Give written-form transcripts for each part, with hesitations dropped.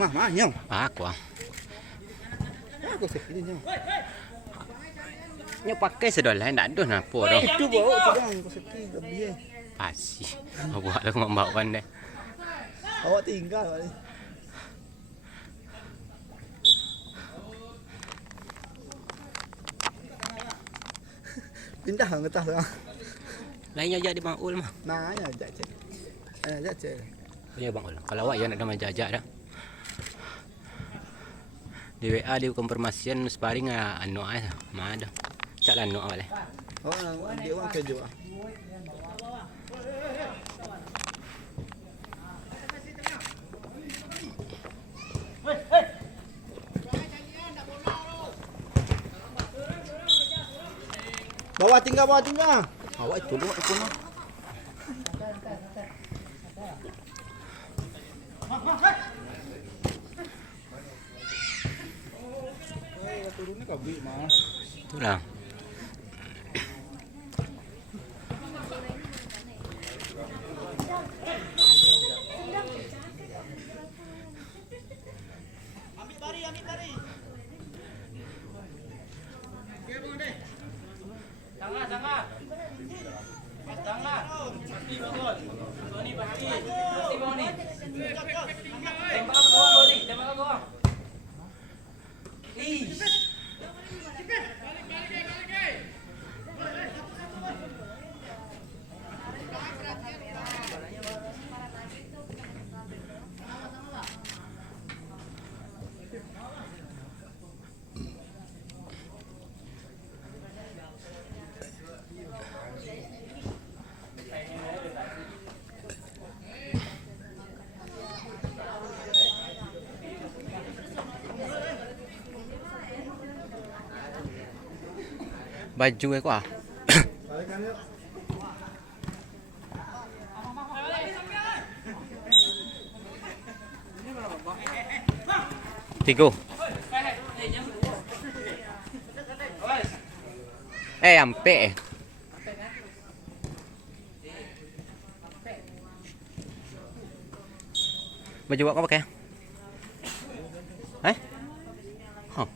Mah, nyong. Aku. Aku sepi nyong. Nyo pakai sedol lain tak ada nak apa dah. Itu bawa sedang aku sepi lebih. Pasti. Buat aku membawa pandai. Awak tinggal awak ni. Pindah ke atas sekarang. Lain ajak di Bang Ul mah. Nah, ajak cek. Ajak cek. Ya Bang Ul. Kalau awak yang nak dah ajak dah. Di WA dia konfirmasian sparring anu ai. Mah dah. Caklah anu awak leh. Oh, dia orang kerja. Bawa tinggal. Awak itu dulu aku mah. Turunnya kabik mah. Itulah. Ambil bari. Tengah. Tengah. Pasti bagus. Soni pasti. Pasti bawah ni. Tembak ke bawah ni. Tembak ke bawah. Baju aku ah. Balikan yuk. Tigo. Ampe. Baju apa kau pakai? Huh.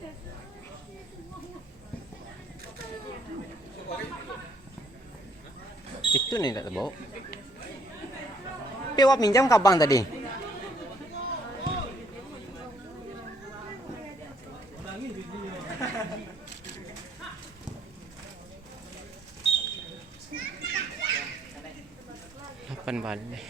Itu nih tak tahu. Tapi awak pinjam ke abang tadi? Kapan balik?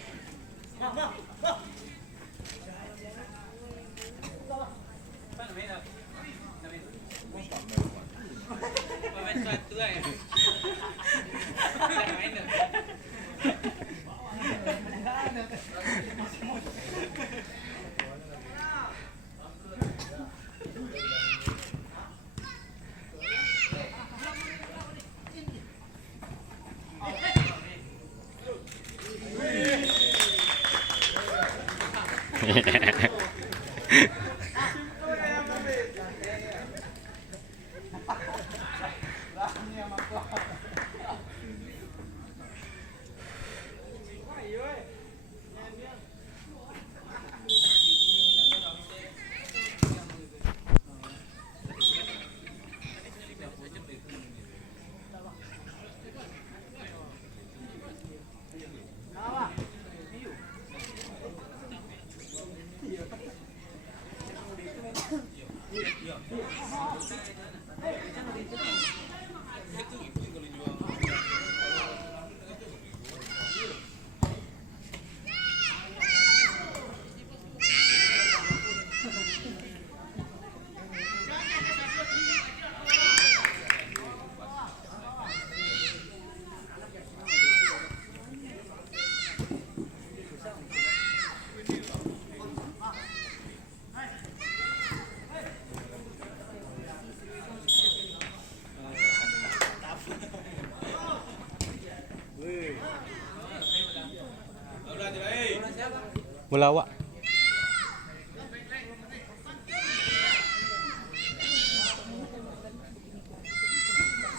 Bola awak.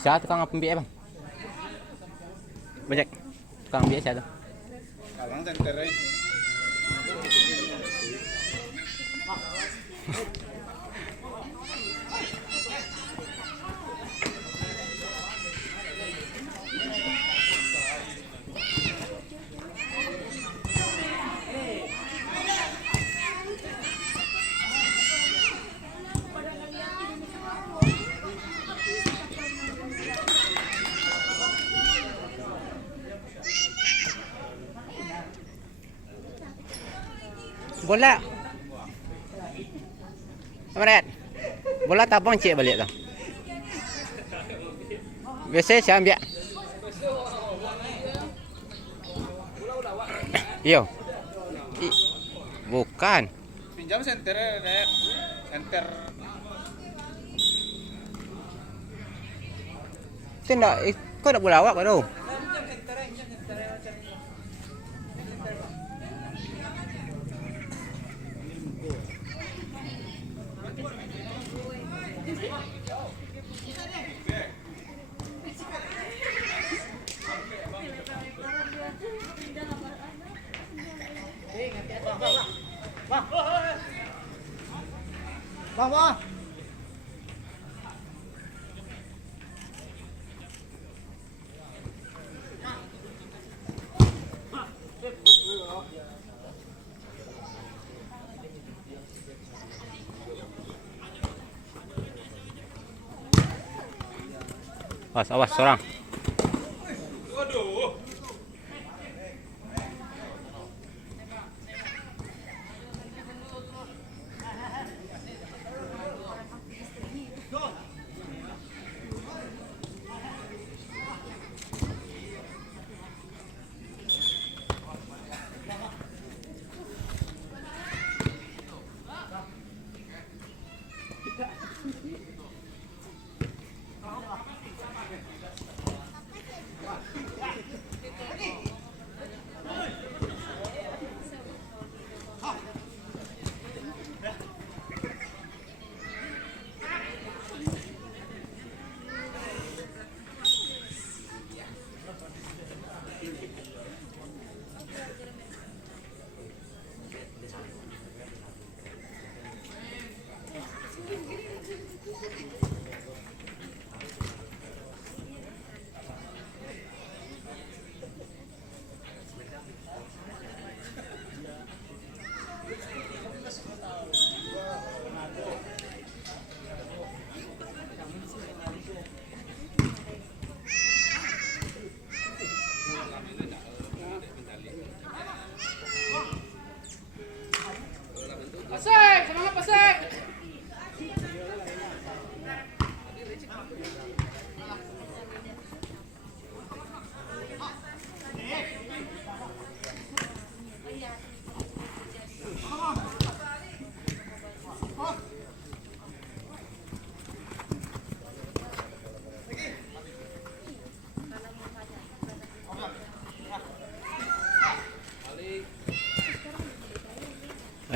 Siapa tukang apa ambil bang? Banyak tukang ambil siapa tu? Abang center. Bola. Amaret. Bola tabang cek balik tu. Biasa saya ambil. Yo. Bukan. Pinjam senter, Rek. Senter. Itu nak kau nak bola awak kau tu. Bang. Awas seorang.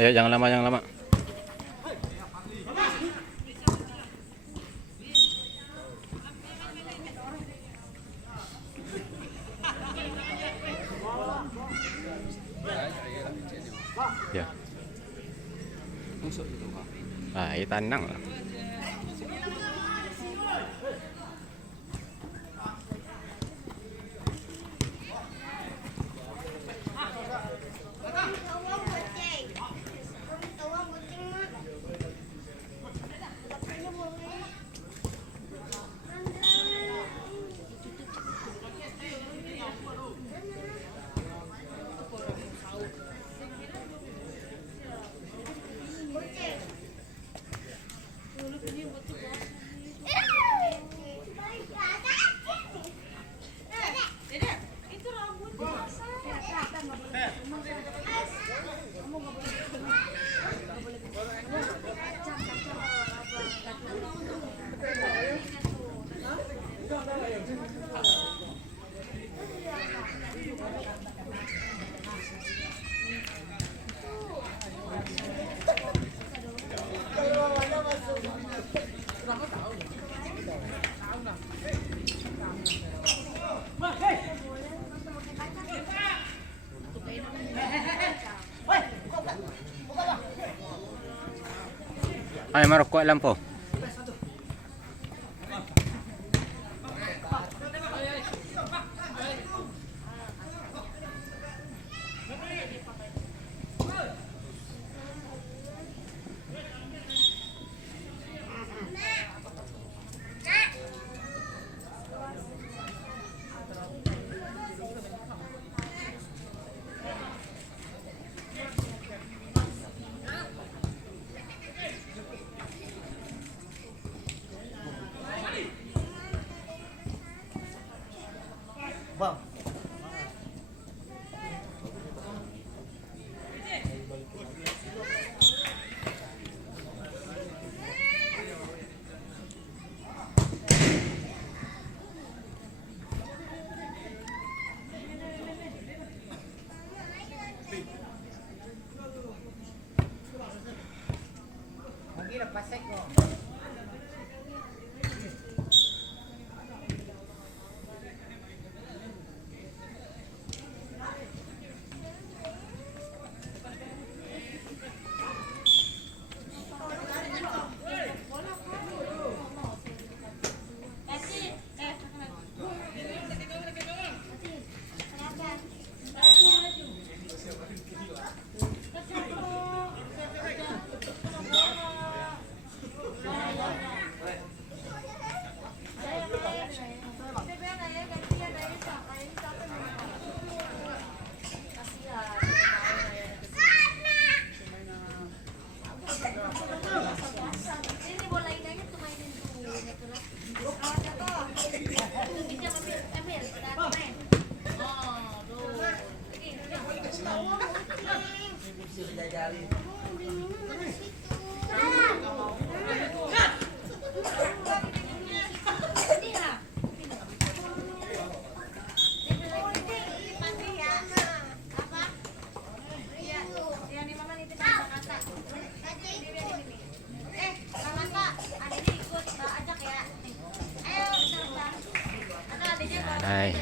Ayo jangan lama. Ya. Ah, ini tanang lah. Ay, marokok lampu. Bang. Ay.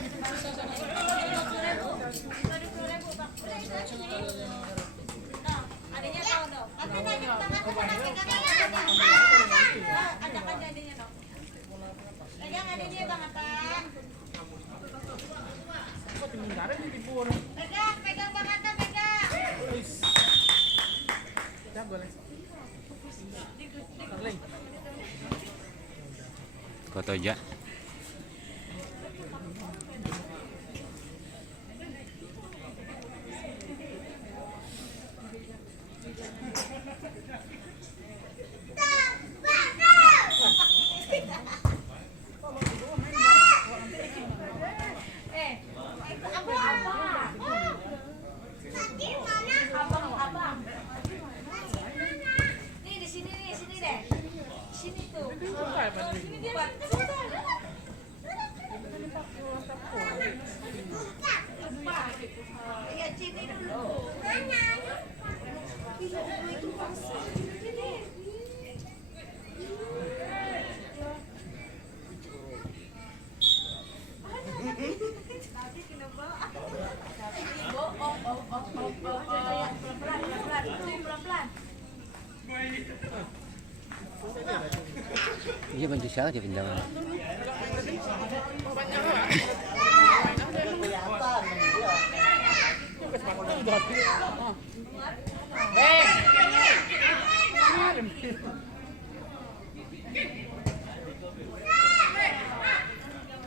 Pegang Bang Atta, pegang. Kotoja. Nih di sini deh. Sini tuh. Sini dia. Lihat sini dulu. Pelan-pelan. Iya baju siapa dia pinjaman?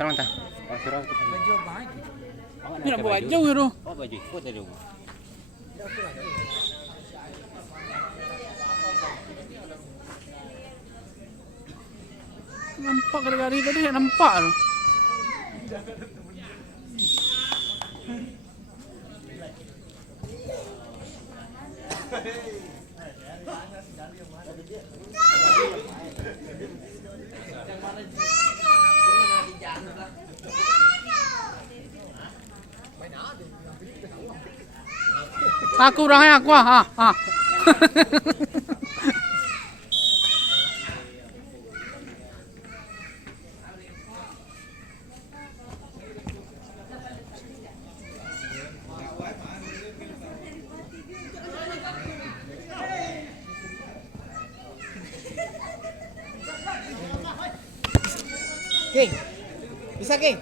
Tolong tah. Oh, suruh tu. Baju baju. Ini nak buat jauh tu. Oh, baju ikut tadi. Nampak kali-kali tadi nampak tu. Aku orangnya aku ah. King. Bisa, King.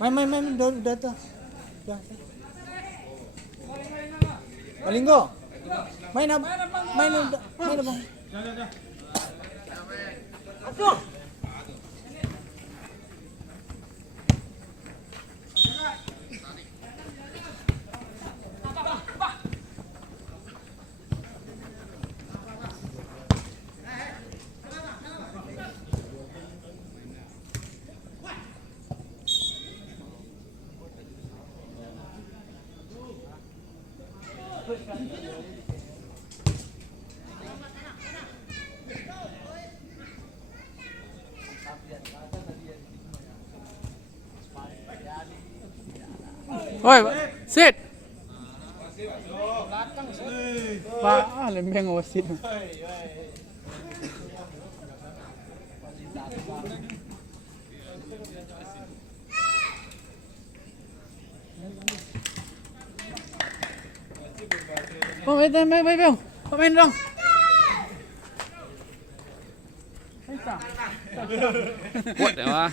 Main, udah tuh. Udah. Palinggo. Main udah. Main Bang. Oi, sit. Pak, lembeng wasit. Oh, main, main dong. Kuat ya mah.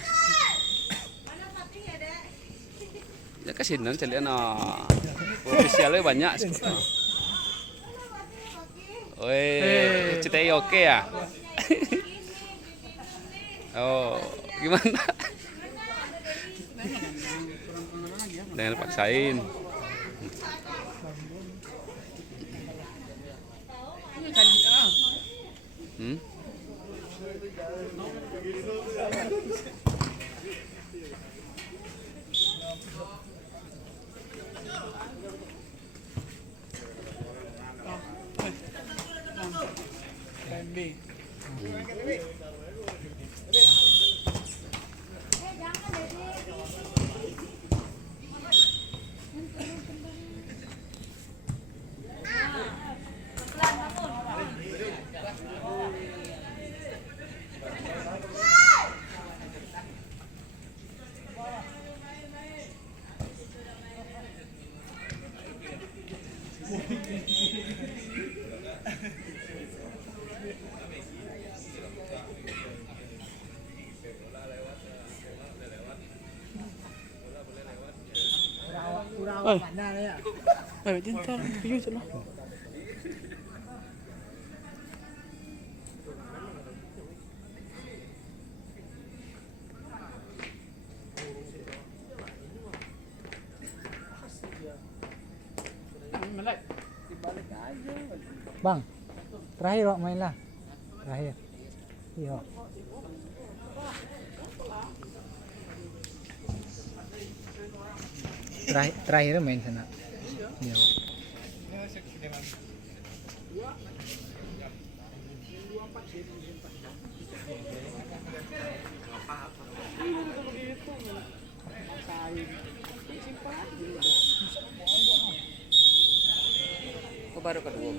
Ya kasihan celian ofisialnya banyak. Oi, cetai oke ya. Oh, gimana? Jangan paksain. Hmm? Oi. Oi, jentar, pergi sana. Bang. Terakhir Wak main lah. Terakhir. Iya. Wak. Terakhir main sana. Iya. Wak. Baru kedua.